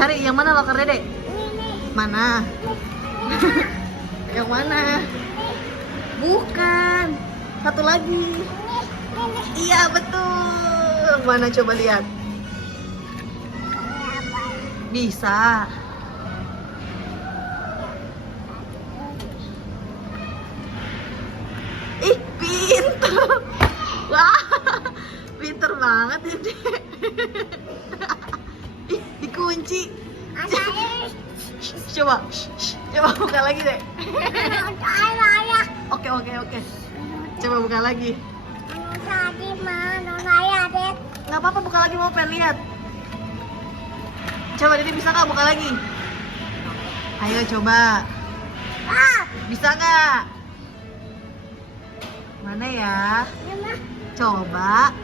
Cari yang mana loker Dede? Mana? Yang mana? Bukan. Satu lagi. Iya betul. Mana coba lihat? Bisa. Ih, pinter. Wah, pinter banget ini. Ih, dikunci. Coba, coba buka lagi deh. Oke. Coba buka lagi. Nggak apa-apa, buka lagi, mau pengen lihat. Coba Dede, bisa nggak buka lagi? Ayo coba. Bisa nggak? Mana ya? Coba.